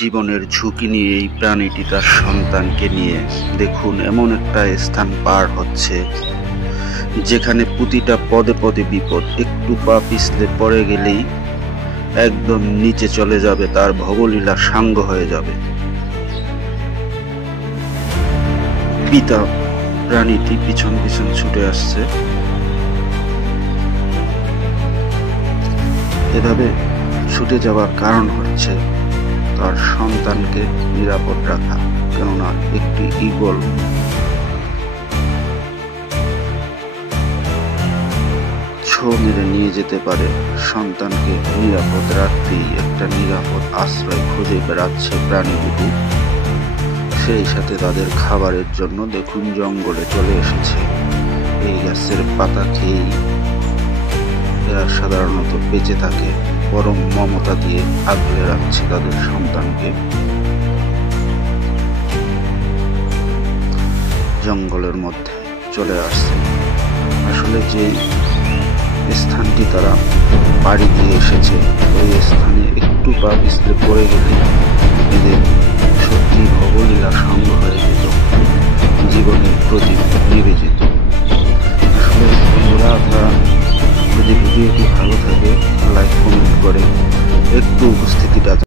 জীবনের ঝুঁকি নিয়ে এই প্রাণীটি তার সন্তানকে নিয়ে দেখুন এমন একটা স্থান পার হচ্ছে যেখানে প্রতিটা পদে পদে বিপদ। একটু পা পিছলে পড়ে গেলেই একদম নিচে চলে যাবে, তার ভবলীলা সাঙ্গ হয়ে যাবে। পিতা প্রাণীটি পিছন পিছন ছুটে আসছে। এভাবে ছুটে যাওয়ার কারণ হচ্ছে তার সন্তানকে নিরাপদ রাখা, কেননা একটি ঈগল ছো মেরে নিয়ে যেতে পারে। সন্তানকে নিরাপদ রাখতেই একটা নিরাপদ আশ্রয় খুঁজে বেড়াচ্ছে প্রাণী দুটি। সেই সাথে তাদের খাবারের জন্য দেখুন জঙ্গলে চলে এসেছে। এই গাছের পাতা খেয়েই এরা সাধারণত বেঁচে থাকে। পরম মমতা দিয়ে আগলে রাখছে তাদের সন্তানকে। জঙ্গলের মধ্যে চলে আসছে। আসলে যে স্থানটি তারা পাড়ি দিয়ে এসেছে, ওই স্থানে একটু পা পিছলে পড়ে গেলে এদের সত্যি ভবলীলা সাঙ্গ হয়ে যেত, জীবনের প্রদীপ নিভে যেত।